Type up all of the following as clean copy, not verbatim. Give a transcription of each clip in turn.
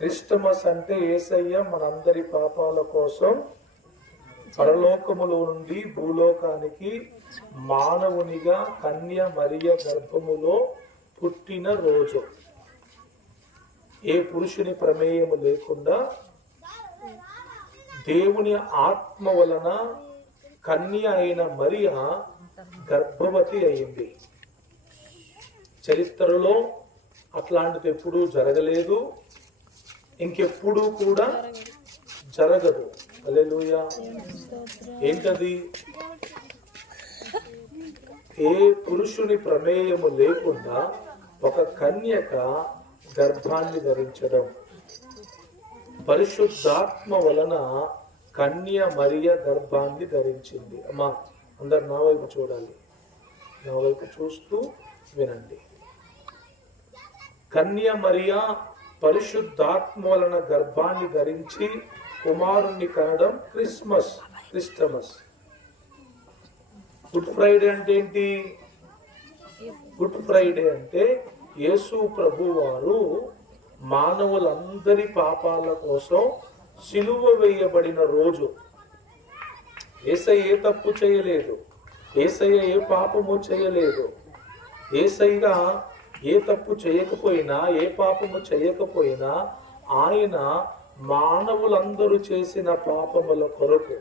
Christmas అంటే యేసయ్య మనందరి పాపాల కోసం పరలోకములో నుండి భూలోకానికి మానవునిగా కన్య మరియ గర్భములో పుట్టిన రోజు. ఏ పురుషుని ప్రమేయము లేకుండా దేవుని ఆత్మ వలన కన్య అయిన మరియ గర్భవతి అయింది. చరిత్రలో అట్లాంటిది ఎప్పుడూ జరగలేదు, ఇంకెప్పుడు కూడా జరగదు. హల్లెలూయా. ఏంటది? ఏ పురుషుని ప్రమేయము లేకుండా ఒక కన్యక గర్భాన్ని ధరించడం. పరిశుద్ధాత్మ వలన కన్య మరియ గర్భాన్ని ధరించింది. అమ్మా, అందరు నా వైపు చూడాలి, నా వైపు చూస్తూ వినండి. కన్య మరియ పరిశుద్ధాత్మ వలన గర్భాన్ని ధరించి కుమారుణ్ణి కనడం క్రిస్టమస్. గుడ్ ఫ్రైడే అంటే ఏంటి? గుడ్ ఫ్రైడే అంటే యేసు ప్రభు వారు మానవులందరి పాపాల కోసం సిలువ వేయబడిన రోజు. యేసయ్య ఏ తప్పు చేయలేదు, యేసయ్య ఏ పాపము చేయలేదు. యేసయ్య ఏ తప్పు చేయకపోయినా, ఏ పాపము చేయకపోయినా ఆయన మానవులందరూ చేసిన పాపముల కొరకు.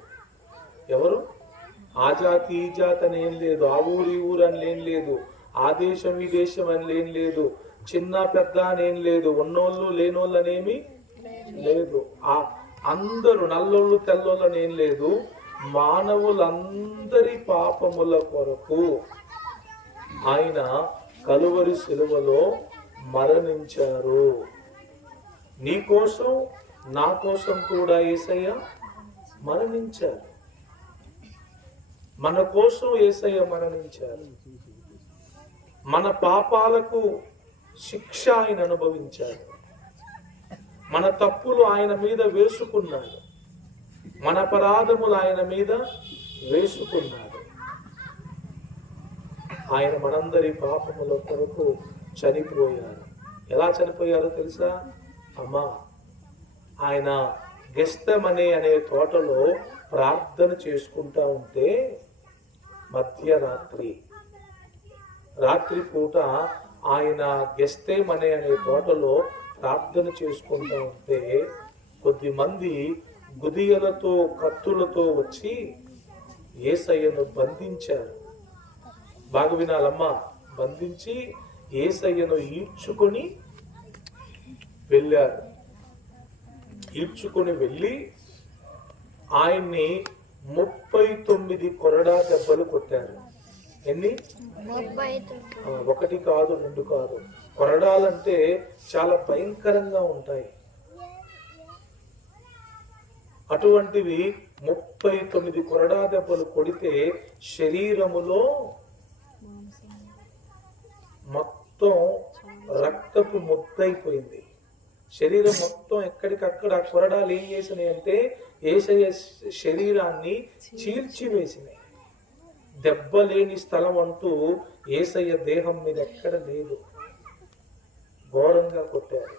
ఎవరు? ఆ జాతి ఈ జాతి అని ఏం లేదు, ఆ ఊరు ఈ ఊరు అని ఏం లేదు, ఆ దేశం ఈ దేశం అని ఏం లేదు, చిన్న పెద్ద అనేం లేదు, ఉన్నోళ్ళు లేనోళ్ళు అనేమి లేదు, ఆ అందరూ నల్లోళ్ళు తెల్లోళ్ళు అనేం లేదు. మానవులందరి పాపముల కొరకు ఆయన కలువరి సిలువలో మరణించారు. నీ కోసం నా కోసం కూడా యేసయ్య మరణించారు. మన కోసం యేసయ్య మరణించారు. మన పాపాలకు శిక్ష ఆయన అనుభవించాడు. మన తప్పులు ఆయన మీద వేసుకున్నాడు, మన అపరాధములు ఆయన మీద వేసుకున్నాడు. ఆయన మనందరి పాపముల కొరకు చనిపోయారు. ఎలా చనిపోయారో తెలుసా అమ్మా? ఆయన గెస్తమనే అనే తోటలో ప్రార్థన చేసుకుంటా ఉంటే రాత్రి పూట ఆయన గెస్తమనే అనే తోటలో ప్రార్థన చేసుకుంటా ఉంటే కొద్దిమంది గుదియలతో కత్తులతో వచ్చి యేసయ్యను బంధించారు. బాగా వినాలమ్మా. బంధించి యేసయ్యను ఈడ్చుకొని వెళ్ళారు. ఈడ్చుకొని వెళ్ళి ఆయన్ని 39 కొరడా దెబ్బలు కొట్టారు. ఎన్ని? 1 కాదు, 2 కాదు. కొరడాలంటే చాలా భయంకరంగా ఉంటాయి. అటువంటివి 39 కొరడా దెబ్బలు కొడితే శరీరములో మొత్తం రక్తపు ముద్దయిపోయింది. శరీరం మొత్తం ఎక్కడికక్కడ కొరడాలు ఏం చేసినాయి అంటే యేసయ్య శరీరాన్ని చీల్చివేసినాయి. దెబ్బ లేని స్థలం అంటూ యేసయ్య దేహం మీద ఎక్కడ లేదు. ఘోరంగా కొట్టారు.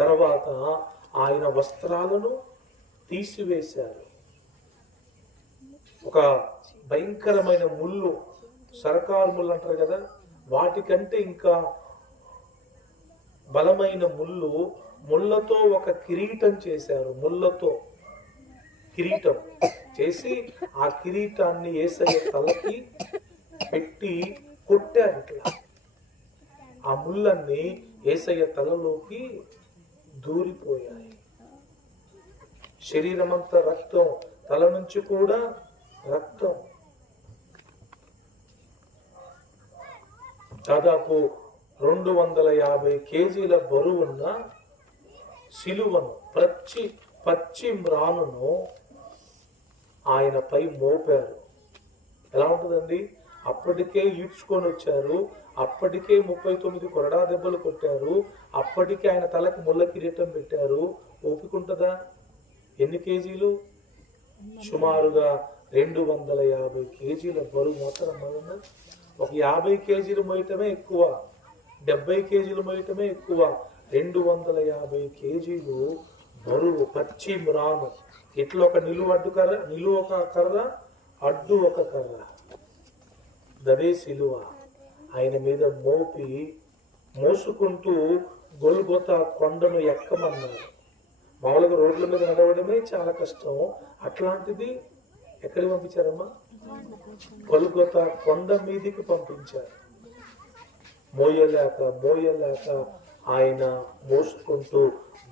తర్వాత ఆయన వస్త్రాలను తీసివేశారు. ఒక భయంకరమైన ముళ్ళు, సరకారు ముళ్ళు అంటారు కదా, వాటికంటే ఇంకా బలమైన ముళ్ళతో ఒక కిరీటం చేశారు. ముళ్ళతో కిరీటం చేసి ఆ కిరీటాన్ని యేసయ్య తలకి పెట్టి కొట్టారు. ఇట్లా ఆ ముళ్ళన్నీ యేసయ్య తలలోకి దూరిపోయాయి. శరీరం అంతా రక్తం, తల నుంచి కూడా రక్తం. దాదాపు 250 కేజీల బరువున్న సిలువను, పచ్చి మ్రానును ఆయనపై మోపారు. ఎలా ఉంటుందండి? అప్పటికే ఈడ్చుకొని వచ్చారు, అప్పటికే 39 కొరడా దెబ్బలు కొట్టారు, అప్పటికే ఆయన తలకు ముళ్ళ కిరీటం పెట్టారు. ఓపికంటుందా? ఎన్ని కేజీలు? సుమారుగా 250 కేజీల బరువు మాత్రం. ఒక 50 కేజీలు మోయటమే ఎక్కువ, 70 కేజీలు మోయటమే ఎక్కువ. 250 కేజీలు బరువు పచ్చి మ్రాను. ఇట్లా ఒక నిలువ ఒక కర్ర, అడ్డు ఒక కర్ర, దదే సిలువ ఆయన మీద మోసుకుంటూ గొల్గొతా కొండను ఎక్కమన్నారు. మామూలుగా రోడ్ల మీద నడవడమే చాలా కష్టం, అట్లాంటిది ఎక్కడికి పంపించారమ్మా? గొల్గొతా కొండ మీదికి పంపించారు. మోయలేక ఆయన మోసుకుంటూ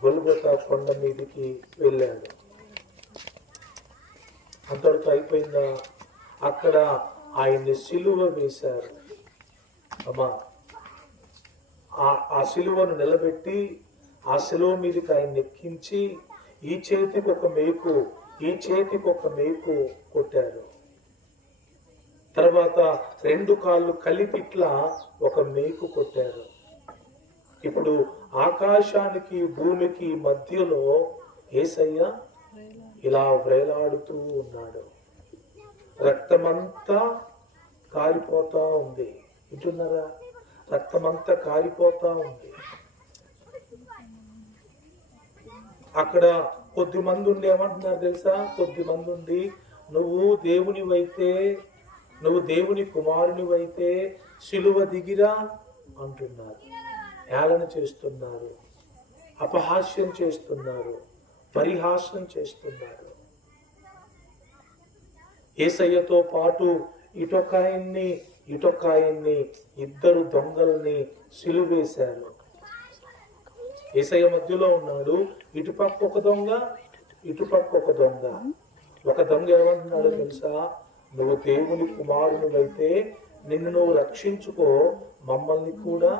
గొల్గొతా కొండ మీదికి వెళ్ళాడు. అంతటితో అయిపోయిందా? అక్కడ ఆయన్ని సిలువ వేశారు. అమ్మా, ఆ సిలువను నిలబెట్టి ఆ సిలువ మీదకి ఆయన ఎక్కించి ఈ చేతికి ఒక మేకు, ఈ చేతికి ఒక మేకు కొట్టారు. తర్వాత 2 కాళ్ళు కలిపిట్లా ఒక మేకు కొట్టారు. ఇప్పుడు ఆకాశానికి భూమికి మధ్యలో యేసయ్య ఇలా వ్రేలాడుతూ ఉన్నాడు. రక్తమంతా కారిపోతా ఉంది. వింటున్నారా? రక్తమంతా కారిపోతా ఉంది. అక్కడ కొద్ది మంది ఉండి ఏమంటున్నారు తెలుసా? కొద్ది మంది ఉండి, నువ్వు దేవుని కుమారునివైతే సిలువ దిగిరా అంటున్నారు. ఏళన చేస్తున్నారు, అపహాస్యం చేస్తున్నారు, పరిహాసం చేస్తున్నారు. యేసయ్యతో పాటు ఇటొకాయన్ని 2 దొంగల్ని సిలువేశారు. యేసయ్య మధ్యలో ఉన్నాడు. ఇటుపక్క ఒక దొంగ, ఇటుపక్క ఒక దొంగ. ఒక దొంగ ఏమంటున్నాడో తెలుసా? నువ్వు దేవుని కుమారునివైతే నిన్ను నువ్వు రక్షించుకో, మమ్మల్ని కూడా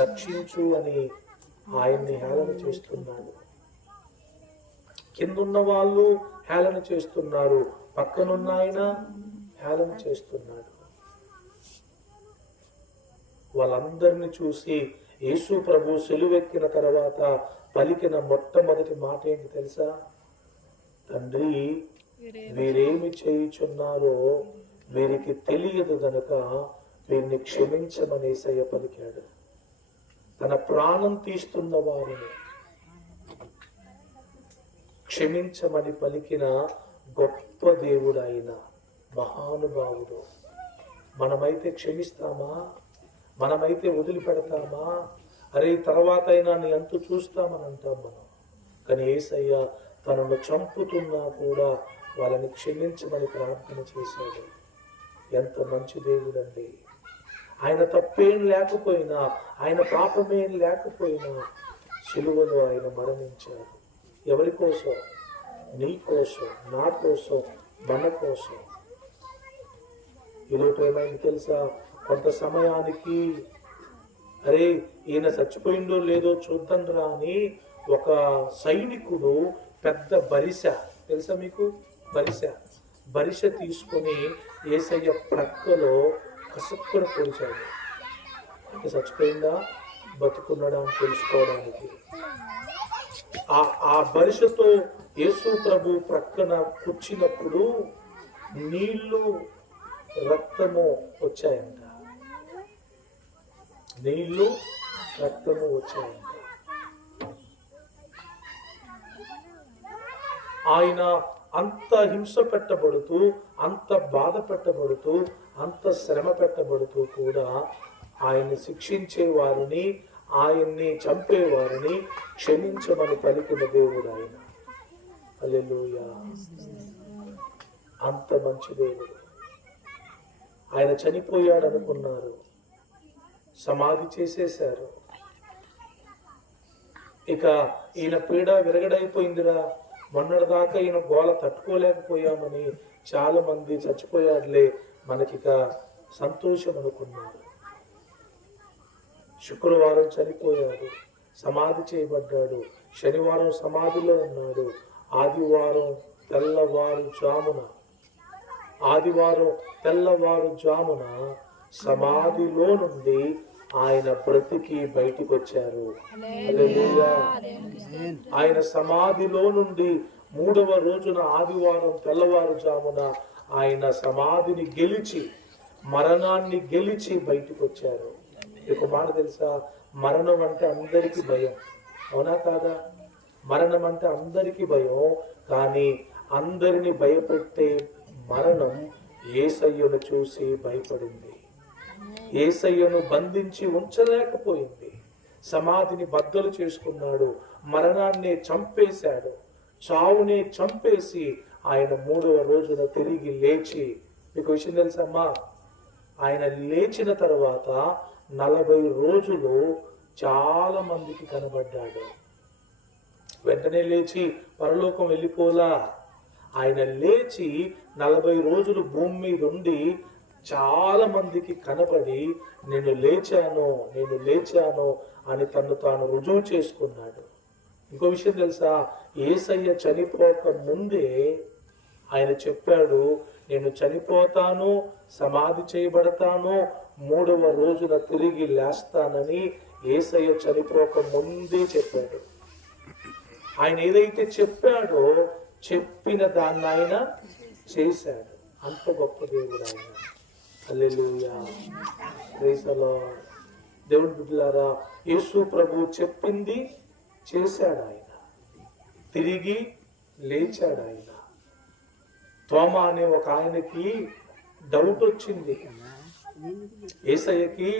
రక్షించు అని ఆయన్ని హేళన చేస్తున్నాడు. కిందున్న వాళ్ళు హేళన చేస్తున్నారు, పక్కనున్న ఆయన హేళన చేస్తున్నాడు. వాళ్ళందరినీ చూసి యేసు ప్రభు సిలువెక్కిన తర్వాత పలికిన మొట్టమొదటి మాట ఏంటి తెలుసా? తండ్రి, వీరేమి చేయుచున్నారో వీరికి తెలియదు గనక వీరిని క్షమించమని యేసయ్య పలికాడు. తన ప్రాణం తీస్తున్న వారిని క్షమించమని పలికిన గొప్ప దేవుడు ఆయన, మహానుభావుడు. మనమైతే క్షమిస్తామా? మనమైతే వదిలిపెడతామా? అరే తర్వాత అయినా నీ అంత చూస్తామని అంటాం మనం. కానీ యేసయ్య తనను చంపుతున్నా కూడా వాళ్ళని క్షమించమని ప్రార్థన చేశాడు. ఎంత మంచి దేవుడండి! ఆయన తప్పేం లేకపోయినా, ఆయన పాపమేం లేకపోయినా సిలువలో ఆయన మరణించారు. ఎవరి కోసం? నీ కోసం, నా కోసం, మన కోసం. ఈలోపు ఏమైంది తెలుసా? కొంత సమయానికి అరే ఈయన చచ్చిపోయిందో లేదో చూద్దాం రా అని ఒక సైనికుడు పెద్ద బరిస, తెలుసా మీకు? బరిస తీసుకుని యేసయ్య ప్రక్కలో కసుక్కున పొడిచాడు. అంటే చచ్చిపోయిందా బతుకున్నాడా అని తెలుసుకోవడానికి. ఆ బరిసతో యేసు ప్రభు ప్రక్కన కూర్చున్నప్పుడు నీళ్లు రక్తము వచ్చాయంట. నీళ్లు రక్తము వచ్చాయంట. ఆయన అంత హింస పెట్టబడుతూ, అంత బాధ పెట్టబడుతూ, అంత శ్రమ పెట్టబడుతూ కూడా ఆయన్ని శిక్షించే వారిని, ఆయన్ని చంపేవారిని క్షమించమని పలికిన దేవుడు ఆయన. హల్లెలూయా! అంత మంచి దేవుడు. ఆయన చనిపోయాడు అనుకున్నారు, సమాధి చేసేశారు. ఇక ఈయన పీడ విరగడైపోయిందిరా, మొన్నటిదాకా ఈయన గోల తట్టుకోలేకపోయామని చాలా మంది చచ్చిపోయాడులే మనకిక సంతోషం అనుకున్నారు. శుక్రవారం చనిపోయాడు, సమాధి చేయబడ్డాడు. శనివారం సమాధిలో ఉన్నాడు. ఆదివారం తెల్లవారు జామున సమాధిలో నుండి ఆయన బ్రతికి బయటికి వచ్చారు. ఆయన సమాధిలో నుండి 3వ రోజున ఆదివారం తెల్లవారుజామున ఆయన సమాధిని గెలిచి, మరణాన్ని గెలిచి బయటికి వచ్చారు. ఒక మాట తెలుసా? మరణం అంటే అందరికీ భయం, అవునా కాదా? మరణం అంటే అందరికీ భయం. కానీ అందరిని భయపెట్టే మరణం యేసయ్యను చూసి భయపడింది. యేసయ్యను బంధించి ఉంచలేకపోయింది. సమాధిని బద్దలు చేసుకున్నాడు, మరణాన్ని చంపేశాడు, చావుని చంపేసి ఆయన 3వ రోజున తిరిగి లేచి, మీకు విషయం తెలుసమ్మా, ఆయన లేచిన తర్వాత 40 రోజులు చాలా మందికి కనబడ్డాడు. వెంటనే లేచి పరలోకం వెళ్ళిపోలా. ఆయన లేచి 40 రోజులు భూమి మీద ఉండి చాలా మందికి కనబడి నేను లేచాను అని తను తాను రుజువు చేసుకున్నాడు. ఇంకో విషయం తెలుసా, యేసయ్య చనిపోక ముందే ఆయన చెప్పాడు, నేను చనిపోతాను, సమాధి చేయబడతాను, 3వ రోజున తిరిగి లేస్తానని యేసయ్య చనిపోక ముందే చెప్పాడు. ఆయన ఏదైతే చెప్పాడో చెప్పిన దాన్ని ఆయన చేశాడు. అంత గొప్ప దేవుడు ఆయన. హల్లెలూయా, ప్రైజ్ ది లార్డ్. దేవుని బిడ్డలారా, యేసు ప్రభు చెప్పింది చేశాడు ఆయన, తిరిగి లేచాడు ఆయన. తోమా అనే ఒక ఆయనకి డౌట్ వచ్చింది. యేసయ్యకి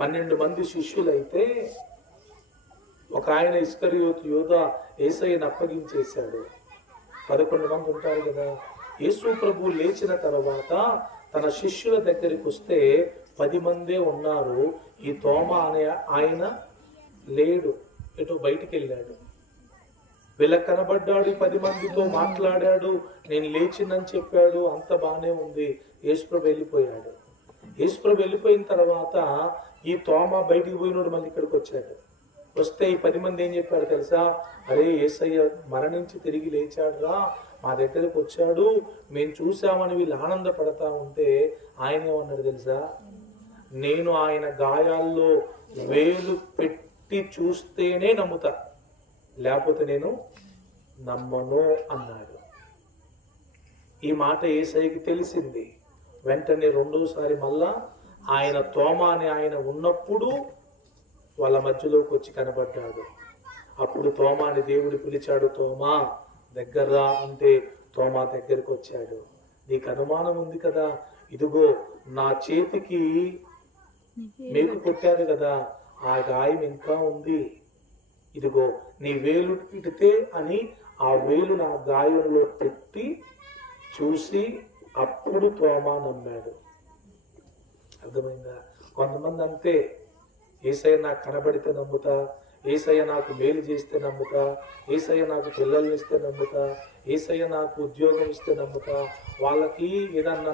12 మంది శిష్యులైతే ఒక ఆయన ఇస్కరియోతు యూదా యేసయ్యను అప్పగించేశాడు. 11 మంది ఉంటారు కదా. యేసు ప్రభు లేచిన తర్వాత తన శిష్యుల దగ్గరికి వస్తే 10 మందే ఉన్నారు. ఈ తోమా అనే ఆయన లేడు, ఎటు బయటికి వెళ్ళాడు. వీళ్ళకి కనబడ్డాడు, 10 మందితో మాట్లాడాడు, నేను లేచిందని చెప్పాడు, అంత బాగానే ఉంది. యేసుప్రభు వెళ్ళిపోయాడు. యేసుప్రభు వెళ్ళిపోయిన తర్వాత ఈ తోమా బయటికి పోయినోడు మళ్ళీ ఇక్కడికి వచ్చాడు. వస్తే ఈ 10 మంది ఏం చెప్పారు తెలుసా, అరే యేసయ్య మరణించి తిరిగి లేచాడురా, మా దగ్గరకు వచ్చాడు, మేము చూసామని వీళ్ళు ఆనందపడతా ఉంటే ఆయన ఏమన్నాడు తెలుసా, నేను ఆయన గాయాల్లో వేలు పెట్టి చూస్తేనే నమ్ముతా, లేకపోతే నేను నమ్మను అన్నాడు. ఈ మాట యేసయ్యకి తెలిసింది. వెంటనే 2వసారి మళ్ళా ఆయన తోమా అని ఆయన ఉన్నప్పుడు వాళ్ళ మధ్యలోకి వచ్చి కనబడ్డాడు. అప్పుడు తోమాని దేవుడు పిలిచాడు, తోమా దగ్గర్రా అంటే తోమా దగ్గరికి వచ్చాడు. నీకు అనుమానం ఉంది కదా, ఇదిగో నా చేతికి మేకు కొట్టారు కదా, ఆ గాయం ఇంకా ఉంది, ఇదిగో నీ వేలు ఇడితే అని ఆ వేలు నా గాయంలో పెట్టి చూసి అప్పుడు తోమా నమ్మాడు. అర్థమైందా? కొంతమంది అంతే, యేసయ్య నాకు కనబడితే నమ్ముతా, యేసయ్య నాకు మేలు చేస్తే నమ్ముతా, యేసయ్య నాకు పిల్లల్ని ఇస్తే నమ్ముతా, యేసయ్య నాకు ఉద్యోగం ఇస్తే నమ్ముతా. వాళ్ళకి ఏదన్నా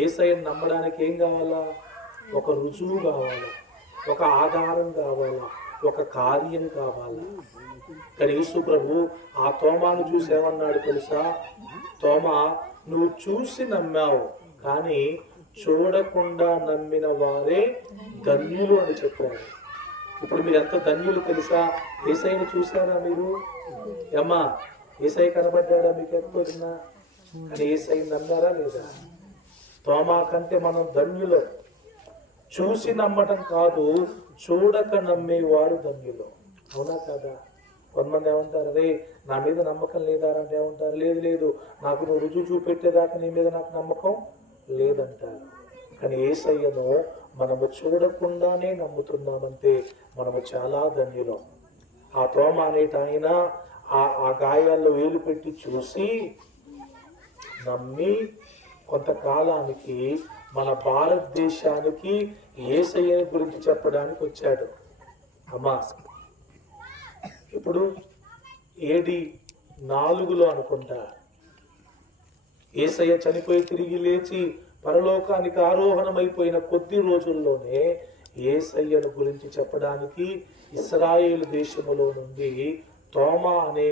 యేసయ్యని నమ్మడానికి ఏం కావాలా? ఒక రుజువు కావాలా, ఒక ఆధారం కావాలా, ఒక కార్యం కావాలా. కానీ యేసు ప్రభు ఆ తోమాను చూసి ఏమన్నాడు తెలుసా, తోమా నువ్వు చూసి నమ్మావు, కానీ చూడకుండా నమ్మిన వారే ధన్యులు అని చెప్పాడు. ఇప్పుడు మీరు ఎంత ధన్యులు తెలుసా? యేసయ్యను చూసారా మీరు? అమ్మా, యేసయ్య కనబడ్డాడా మీకు ఎప్పుడైనా? కానీ యేసయ్య నమ్మారా లేదా? తోమా కంటే మనం ధన్యులు. చూసి నమ్మటం కాదు, చూడక నమ్మేవారు ధన్యులు, అవునా కాదా? కొంతమంది ఏమంటారు, అరే నా మీద నమ్మకం లేదా అంటే ఏమంటారు, లేదు నాకు నువ్వు రుజువు చూపెట్టేదాకా నీ మీద నాకు నమ్మకం లేదంటారు. కానీ యేసయ్యను మనము చూడకుండానే నమ్ముతున్నామంటే మనము చాలా ధన్యులం. ఆ తోమా అనేట ఆయన ఆ గాయాల్లో వేలు పెట్టి చూసి నమ్మి కొంతకాలానికి మన భారతదేశానికి యేసయ్య గురించి చెప్పడానికి వచ్చాడు. అమ్మా, ఇప్పుడు AD 4లో అనుకుంటా యేసయ్య చనిపోయి తిరిగి లేచి పరలోకానికి ఆరోహణమైపోయిన కొద్ది రోజుల్లోనే యేసయ్యను గురించి చెప్పడానికి ఇశ్రాయేలు దేశములో నుండి తోమా అనే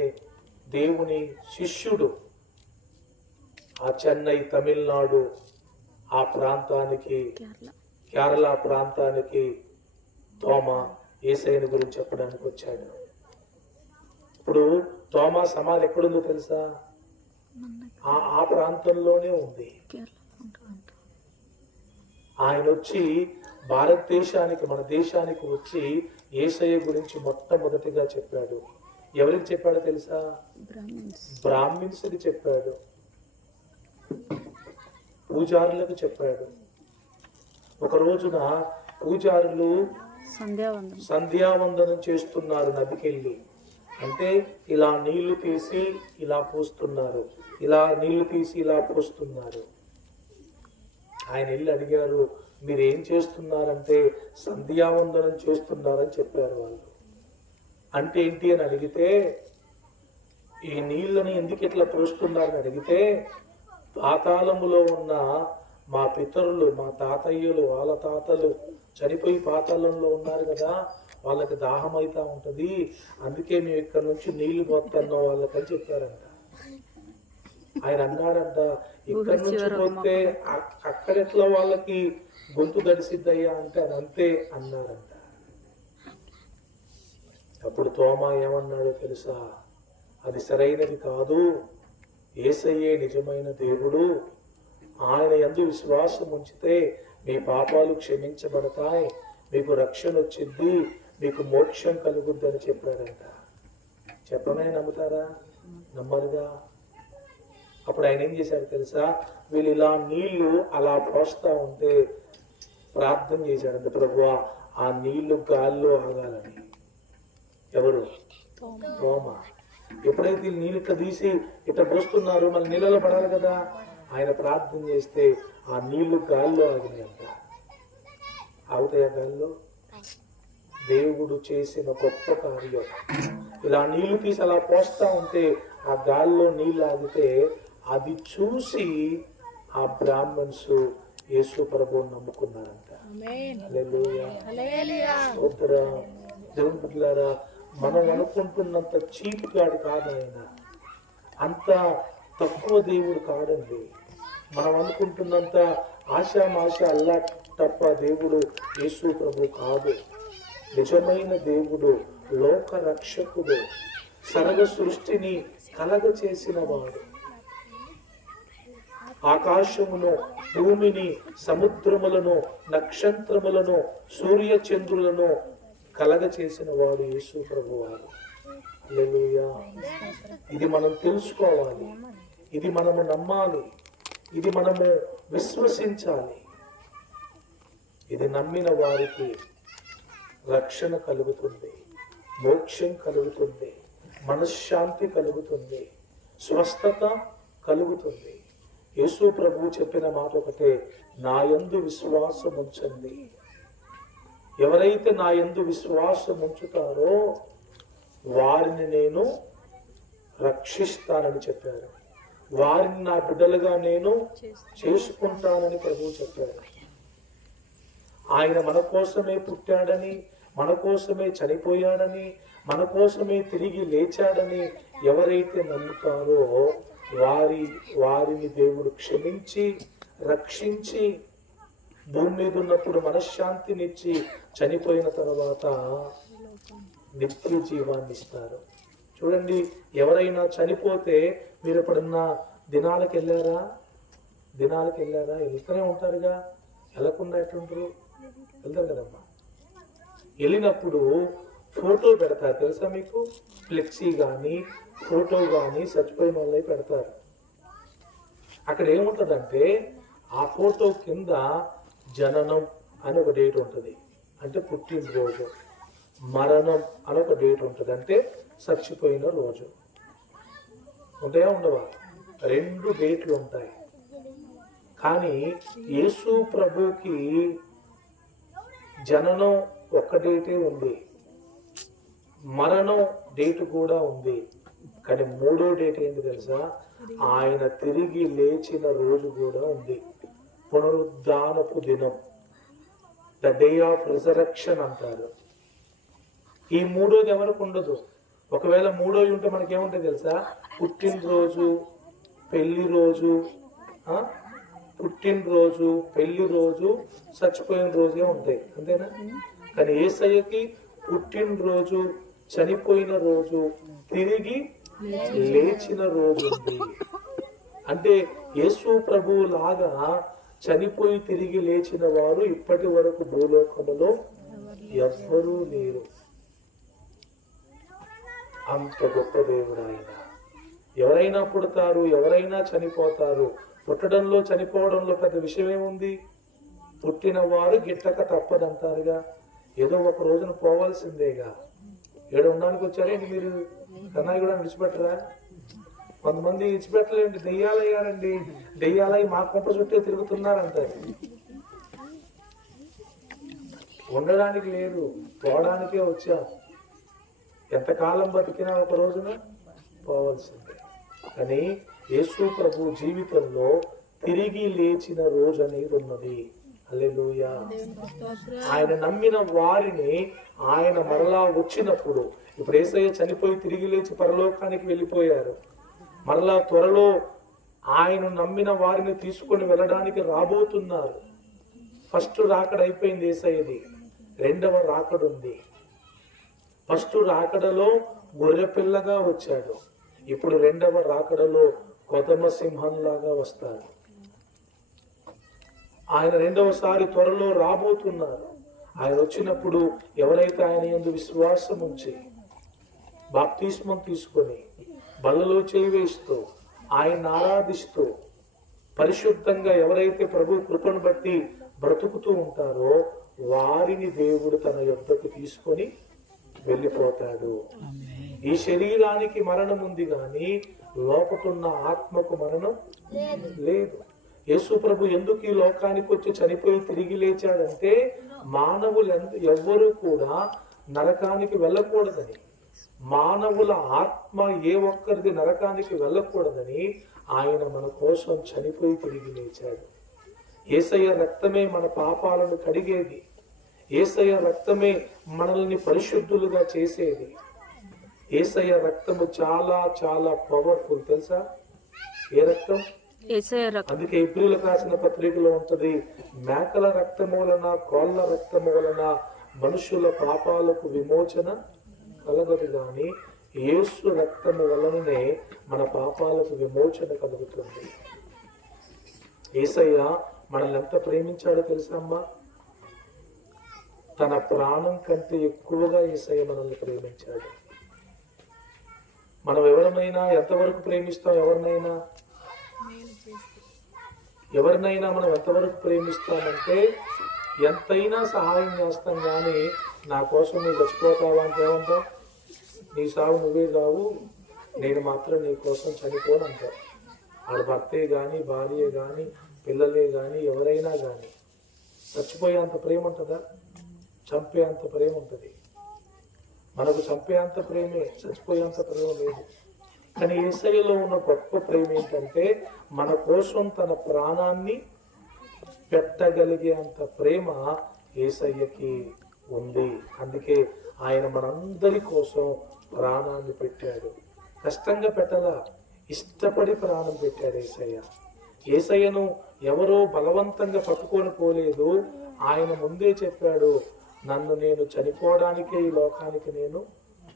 దేవుని శిష్యుడు ఆ చెన్నై, తమిళనాడు ఆ ప్రాంతానికి, కేరళ ప్రాంతానికి తోమా యేసయ్యను గురించి చెప్పడానికి వచ్చాడు. ఇప్పుడు తోమా సమాధి ఎక్కడుందో తెలుసా? ఆ ప్రాంతంలోనే ఉంది. ఆయన వచ్చి భారతదేశానికి, మన దేశానికి వచ్చి యేసయ్య గురించి మొట్టమొదటిగా చెప్పాడు. ఎవరికి చెప్పాడో తెలుసా? బ్రాహ్మిన్స్కి చెప్పాడు, పూజారులకు చెప్పాడు. ఒక రోజున పూజారులు సంధ్యావందనం చేస్తున్నారు నదికెళ్ళి. అంటే ఇలా నీళ్లు తీసి ఇలా పోస్తున్నారు, ఇలా నీళ్లు తీసి ఇలా పోస్తున్నారు. ఆయన వెళ్ళి అడిగారు, మీరు ఏం చేస్తున్నారంటే సంధ్యావందనం చేస్తున్నారని చెప్పారు వాళ్ళు. అంటే ఏంటి అని అడిగితే, ఈ నీళ్ళని ఎందుకు ఇట్లా పోస్తున్నారని అడిగితే, పాతాళములో ఉన్న మా పితరులు, మా తాతయ్యలు, వాళ్ళ తాతలు చనిపోయి పాతాళంలో ఉన్నారు కదా, వాళ్ళకి దాహం అవుతా ఉంటది, అందుకే మేము ఇక్కడ నుంచి నీళ్లు పోతున్నాం వాళ్ళకని చెప్పారంట. ఆయన అన్నాడంట, ఇక్కడ నుంచి పోతే అక్కడెట్లా వాళ్ళకి గొంతు దడిసిద్దయ్యా అంటే అది అంతే అన్నారంట. అప్పుడు తోమా ఏమన్నాడో తెలుసా? అది సరైనది కాదు, యేసయ్యే నిజమైన దేవుడు, ఆయన యందు విశ్వాసం ఉంచితే మీ పాపాలు క్షమించబడతాయి, మీకు రక్షణ వచ్చింది, మీకు మోక్షం కలుగుద్దని చెప్పాడంట. చెప్పనే నమ్ముతారా? నమ్మరుగా. అప్పుడు ఆయన ఏం చేశాడు తెలుసా? వీళ్ళు ఇలా నీళ్లు అలా పోస్తా ఉంటే ప్రార్థన చేశాడంట, ప్రభువా ఆ నీళ్లు గాల్లో ఆగాలని. ఎవరు? తోమా. ఎప్పుడైతే నీళ్ళు ఇట్లా తీసి ఇట్లా పోస్తున్నారు, మళ్ళీ నీళ్ళలో పడాలి కదా, ఆయన ప్రార్థన చేస్తే ఆ నీళ్లు గాల్లో ఆగినాయంట. ఆగుతాయా గాల్లో? దేవుడు చేసిన గొప్ప కార్యం. ఇలా నీళ్లు తీసి అలా పోస్తా ఉంటే ఆ గాల్లో నీళ్ళు ఆగితే అది చూసి ఆ బ్రాహ్మణ్స్ యేసు ప్రభువుని నమ్ముకున్నారంట. దేవుని బిడ్డలారా, మనం అనుకుంటున్నంత చీప్ గాడు కాదు ఆయన, అంత తక్కువ దేవుడు కాదండి. మనం అనుకుంటున్నంత ఆశామాష అల్లా తప్ప దేవుడు యేసు ప్రభు కాదు. నిజమైన దేవుడు, లోక రక్షకుడు, సర్వ సృష్టిని కలగ చేసిన వాడు, ఆకాశమును, భూమిని, సముద్రములను, నక్షత్రములను, సూర్య చంద్రులను కలగ చేసిన వాడు యేసు ప్రభువారు. హల్లెలూయా. ఇది మనం తెలుసుకోవాలి, ఇది మనము నమ్మాలి, ఇది మనము విశ్వసించాలి. ఇది నమ్మిన వారికి రక్షణ కలుగుతుంది, మోక్షం కలుగుతుంది, మనశ్శాంతి కలుగుతుంది, స్వస్థత కలుగుతుంది. యేసు ప్రభువు చెప్పిన మాట ఒకటే, నా యందు విశ్వాసం ఉంచండి. ఎవరైతే నా యందు విశ్వాసం ఉంచుతారో వారిని నేను రక్షిస్తానని చెప్పారు, వారిని నా బిడ్డలుగా నేను చేసుకుంటానని ప్రభువు చెప్పారు. ఆయన మన కోసమే పుట్టాడని, మన కోసమే చనిపోయాడని, మన కోసమే తిరిగి లేచాడని ఎవరైతే నమ్ముతారో వారిని దేవుడు క్షమించి రక్షించి భూమి మీద ఉన్నప్పుడు మనశ్శాంతినిచ్చి చనిపోయిన తర్వాత నిత్య జీవాన్ని ఇస్తారు. చూడండి, ఎవరైనా చనిపోతే మీరు ఎప్పుడన్నా దినాలకు వెళ్ళారా? వెళ్తూనే ఉంటారుగా, వెళ్ళకుండా ఎట్లుంటారు? వెళ్తారు కదమ్మా. వెళ్ళినప్పుడు ఫోటో పెడతారు, తెలుసా మీకు? ఫ్లెక్సీ కానీ ఫోటో కానీ చచ్చిపోయిన వాళ్ళే పెడతారు. అక్కడ ఏముంటుందంటే ఆ ఫోటో కింద జననం అని ఒక డేట్ ఉంటుంది, అంటే పుట్టినరోజు, మరణం అని ఒక డేట్ ఉంటుంది, అంటే చచ్చిపోయిన రోజు. ఉంటాయా ఉండవా? 2 డేట్లు ఉంటాయి. కానీ యేసు ప్రభుకి జననం ఒక్క డేటే ఉంది, మరణం డేట్ కూడా ఉంది. కానీ 3వ డేట్ ఏంటి తెలుసా? ఆయన తిరిగి లేచిన రోజు కూడా ఉంది, పునరుద్ధానపు దినం, ద డే ఆఫ్ రిజరెక్షన్ అంటారు. ఈ 3వది ఎవరికి ఉండదు. ఒకవేళ 3వది ఉంటే మనకేముంటుంది తెలుసా? పుట్టినరోజు, పెళ్లి రోజు, పుట్టినరోజు, పెళ్లి రోజు, చచ్చిపోయిన రోజే ఉంటాయి, అంతేనా? కానీ యేసయ్యకి పుట్టినరోజు, చనిపోయిన రోజు, తిరిగి లేచిన రోజు ఉంది. అంటే యేసు ప్రభువు లాగా చనిపోయి తిరిగి లేచిన వారు ఇప్పటి వరకు భూలోకములో ఎవ్వరూ లేరు. అంత గొప్ప దేవుడు ఆయన. ఎవరైనా పుడతారు, ఎవరైనా చనిపోతారు. పుట్టడంలో చనిపోవడంలో పెద్ద విషయం ఏముంది? పుట్టిన వారు గిట్టక తప్పదంటారుగా. ఏదో ఒక రోజున పోవాల్సిందేగా. ఏడు ఉండడానికి వచ్చారేంటి మీరు? కన్నాయి కూడా విడిచిపెట్టరా? కొంతమంది విడిచిపెట్టలేండి, దెయ్యాలయ్యారండి, దెయ్యాలై మా కొంప చుట్టే తిరుగుతున్నారంటారు. ఉండడానికి లేదు, పోవడానికే వచ్చా. ఎంతకాలం బతికినా ఒక రోజున పోవాల్సిందే. కానీ యేసు ప్రభు జీవితంలో తిరిగి లేచిన రోజు అనేది ఉన్నది. హల్లెలూయా. ఆయన నమ్మిన వారిని ఆయన మరలా వచ్చినప్పుడు, ఇప్పుడు యేసయ్య చనిపోయి తిరిగి లేచి పరలోకానికి వెళ్ళిపోయారు. మరలా త్వరలో ఆయన నమ్మిన వారిని తీసుకొని వెళ్ళడానికి రాబోతున్నారు. ఫస్ట్ రాకడ అయిపోయింది యేసయ్యది, రెండవ రాకడ ఉంది. ఫస్ట్ రాకడలో గొర్రె పిల్లగా వచ్చాడు, ఇప్పుడు రెండవ రాకడలో కొదమ సింహంలాగా వస్తాడు. ఆయన రెండవసారి త్వరలో రాబోతున్నారు. ఆయన వచ్చినప్పుడు ఎవరైతే ఆయన యందు విశ్వాసం ఉంచి బాప్తిస్మం తీసుకొని బల్లలో చేయి వేస్తూ ఆయన ఆరాధిస్తూ పరిశుద్ధంగా ఎవరైతే ప్రభు కృపను బట్టి బ్రతుకుతూ ఉంటారో వారిని దేవుడు తన యొద్దకు తీసుకొని వెళ్ళిపోతాడు. ఈ శరీరానికి మరణం ఉంది కానీ లోపటున్న ఆత్మకు మరణం లేదు. యేసు ప్రభు ఎందుకు ఈ లోకానికి వచ్చి చనిపోయి తిరిగి లేచాడంటే మానవులు ఎవ్వరూ కూడా నరకానికి వెళ్ళకూడదని, మానవుల ఆత్మ ఏ ఒక్కరిది నరకానికి వెళ్ళకూడదని ఆయన మన కోసం చనిపోయి తిరిగి లేచాడు. యేసయ్య రక్తమే మన పాపాలను కడిగేది. యేసయ్య రక్తమే మనల్ని పరిశుద్ధులుగా చేసేది. యేసయ్య రక్తము చాలా చాలా పవర్ఫుల్, తెలుసా? ఏ రక్తం? అందుకే ఏప్రిల్ రాసిన పత్రికలో ఉంటది, మేకల రక్తము వలన కోళ్ళ రక్తము వలన మనుషుల పాపాలకు విమోచన కలగదు గాని యేసు రక్తము వలననే మన పాపాలకు విమోచన కలుగుతుంది. యేసయ్య మనల్ని ఎంత ప్రేమించాడో తెలుసా అమ్మా? తన ప్రాణం కంటే ఎక్కువగా యేసయ్య మనల్ని ప్రేమించాడు. మనం ఎవరినైనా ఎంతవరకు ప్రేమిస్తాం? ఎవరినైనా మనం ఎంతవరకు ప్రేమిస్తామంటే ఎంతైనా సహాయం చేస్తాం కానీ నా కోసం నువ్వు చచ్చిపోతావా అంటే ఏమంటావు? నీ సావు నువ్వే సావు, నేను మాత్రం నీ కోసం చనిపోను అంటావు. ఆడ భర్తే కానీ భార్యే కానీ పిల్లలే కానీ ఎవరైనా కానీ చచ్చిపోయేంత ప్రేమ ఉంటుందా? చంపేంత ప్రేమ ఉంటుంది. మనకు చంపేంత ప్రేమే, చచ్చిపోయేంత ప్రేమ లేదు. కానీ యేసయ్యలో ఉన్న గొప్ప ప్రేమ ఏంటంటే మన కోసం తన ప్రాణాన్ని పెట్టగలిగే అంత ప్రేమ యేసయ్యకి ఉంది. అందుకే ఆయన మనందరి కోసం ప్రాణాన్ని పెట్టాడు. కష్టంగా పెట్టలా, ఇష్టపడి ప్రాణం పెట్టాడు యేసయ్య. యేసయ్యను ఎవరో బలవంతంగా పట్టుకొని పోలేదు. ఆయన ముందే చెప్పాడు, నన్ను నేను చనిపోవడానికే ఈ లోకానికి నేను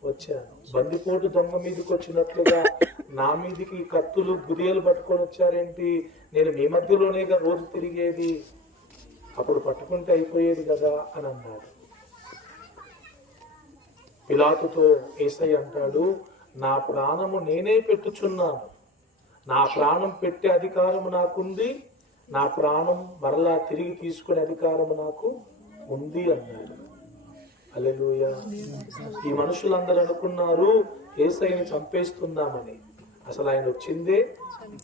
వచ్చాను. బందిపోటు దొంగ మీదకి వచ్చినట్లుగా నా మీదికి కత్తులు గురియలు పట్టుకొని వచ్చారేంటి? నేను మీ మధ్యలోనేగా రోజు తిరిగేది, అప్పుడు పట్టుకుంటే అయిపోయేది కదా అని అన్నాడు. పిలాతుతో యేసయ్య అంటాడు, నా ప్రాణము నేనే పెట్టుచున్నాను, నా ప్రాణం పెట్టే అధికారము నాకుంది, నా ప్రాణం మరలా తిరిగి తీసుకునే అధికారము నాకు ఉంది అన్నాడు. హల్లెలూయా. ఈ మనుషులందరూ అనుకున్నారు యేసయ్యని చంపేస్తున్నామని. అసలు ఆయన వచ్చిందే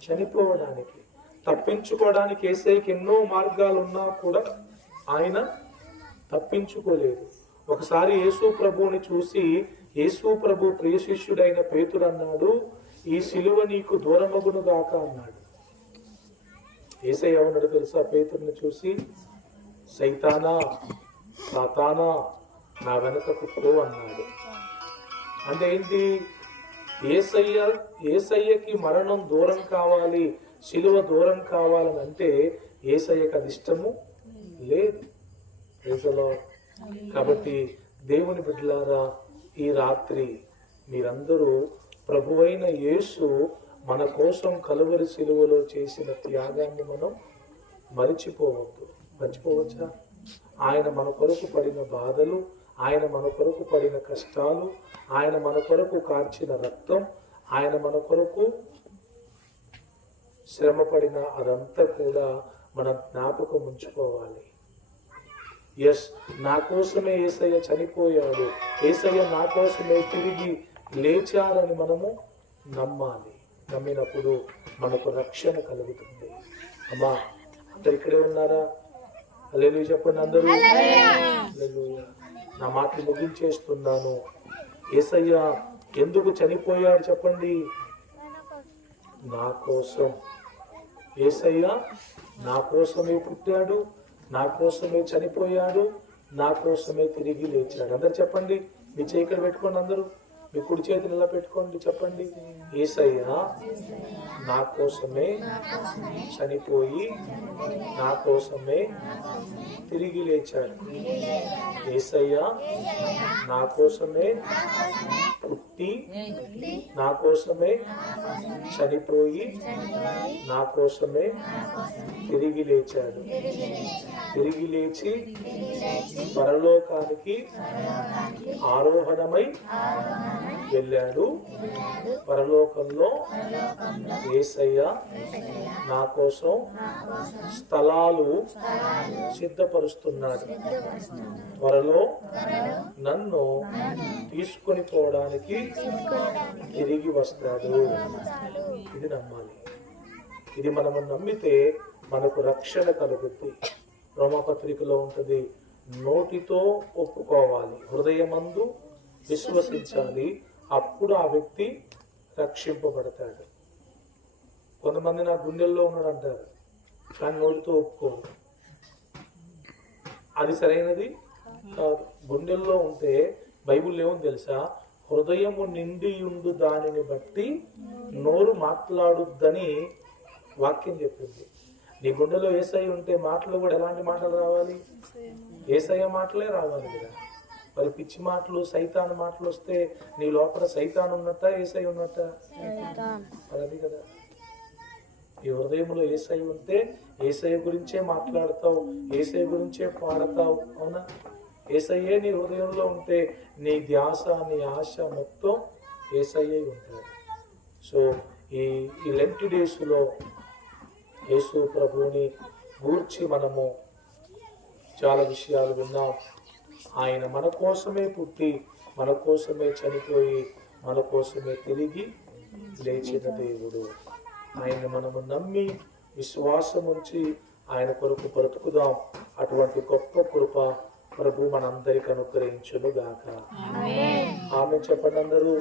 చనిపోవడానికి, తప్పించుకోవడానికి. యేసయ్యకి ఎన్నో మార్గాలు ఉన్నా కూడా ఆయన తప్పించుకోలేదు. ఒకసారి యేసు ప్రభువుని చూసి యేసు ప్రభు ప్రియ శిష్యుడైన పేతురు అన్నాడు, ఈ సిలువ నీకు దూరమగును గాక అన్నాడు. యేసయ్య ఏమన్నాడు తెలుసా? పేతురుని చూసి, సైతానా సాతానా నా వెనకకు పో అన్నాడు. అంటే ఏంటి? యేసయ్యకి మరణం దూరం కావాలి, సిలువ దూరం కావాలని అంటే యేసయ్యకి అది ఇష్టము లేదు. కాబట్టి దేవుని బిడ్డలారా, ఈ రాత్రి మీరందరూ ప్రభువైన యేసు మన కోసం కలువరి సిలువలో చేసిన త్యాగాన్ని మనం మర్చిపోవచ్చా? ఆయన మన కొరకు పడిన బాధలు, ఆయన మన కొరకు పడిన కష్టాలు, ఆయన మన కొరకు కార్చిన రక్తం, ఆయన మన కొరకు శ్రమ పడిన అదంతా కూడా మనం జ్ఞాపకం ఉంచుకోవాలి. ఎస్, నా కోసమే యేసయ్య చనిపోయాడు, యేసయ్య నా కోసమే తిరిగి లేచారని మనము నమ్మాలి. నమ్మినప్పుడు మనకు రక్షణ కలుగుతుంది. అమ్మా, అందరు ఇక్కడే ఉన్నారా? హల్లెలూయా చెప్పండి అందరూ. హల్లెలూయా. నా మాటలు ముగించేస్తున్నాను. యేసయ్య ఎందుకు చనిపోయాడు చెప్పండి? నా కోసం. యేసయ్య నా కోసమే పుట్టాడు, నా కోసమే చనిపోయాడు, నా కోసమే తిరిగి లేచాడు. అందరు చెప్పండి. మీ చేయి ఇక్కడ పెట్టుకోండి. అందరూ మీ కుడి చేతిని ఇలా పెట్టుకోండి. చెప్పండి, యేసయ్య నా కోసమే చనిపోయి నా కోసమే తిరిగి లేచాడు. యేసయ్య నా కోసమే పుట్టి నా కోసమే చనిపోయి నా కోసమే తిరిగి లేచాడు. తిరిగి లేచి పరలోకానికి ఆరోహణమై వెళ్ళాడు. పరలోకంలో యేసయ్య నా కోసం స్థలాలు సిద్ధపరుస్తున్నాడు. త్వరలో నన్ను తీసుకొని పోవడానికి తిరిగి వస్తాడు. ఇది నమ్మాలి. ఇది మనము నమ్మితే మనకు రక్షణ కలుగుతుంది. రోమపత్రికలో ఉంటుంది, నోటితో ఒప్పుకోవాలి, హృదయమందు విశ్వసించాలి, అప్పుడు ఆ వ్యక్తి రక్షింపబడతాడు. కొంతమంది నా గుండెల్లో ఉన్నాడు అంటారు, కానీ నోటితో ఒప్పుకోరు. అది సరైనది కాదు. గుండెల్లో ఉంటే బైబిల్ ఏమని తెలుసా? హృదయము నిండియుండు దానిని బట్టి నోరు మాట్లాడుద్దని వాక్యం చెప్పింది. నీ గుండెలో యేసయ్య ఉంటే మాటలు కూడా ఎలాంటి మాటలు రావాలి? యేసయ్య మాటలే రావాలి కదా. మరి పిచ్చి మాటలు, సైతాను మాటలు వస్తే నీ లోపల సైతాను ఉన్నట్ట, యేసయ్య ఉన్నట్ట? మరి అది కదా. ఈ హృదయంలో యేసయ్య ఉంటే యేసయ్య గురించే మాట్లాడతావు, యేసయ్య గురించే పాడతావు. అవునా? యేసయ్యే నీ హృదయంలో ఉంటే నీ ధ్యాస, నీ ఆశ మొత్తం యేసయ్యే ఉంటాడు. సో ఈ లెంట్ డేస్లో యేసు ప్రభువుని గూర్చి మనము చాలా విషయాలు విన్నాం. ఆయన మన కోసమే పుట్టి, మన కోసమే చనిపోయి, మన కోసమే తిరిగి లేచిన దేవుడు. ఆయన మనము నమ్మి విశ్వాసం ఉంచి ఆయన కొరకు బ్రతుకుదాం. అటువంటి గొప్ప కృప ప్రభు మనందరికి అనుగ్రహించును గాక. ఆమె చెప్పండి అందరూ.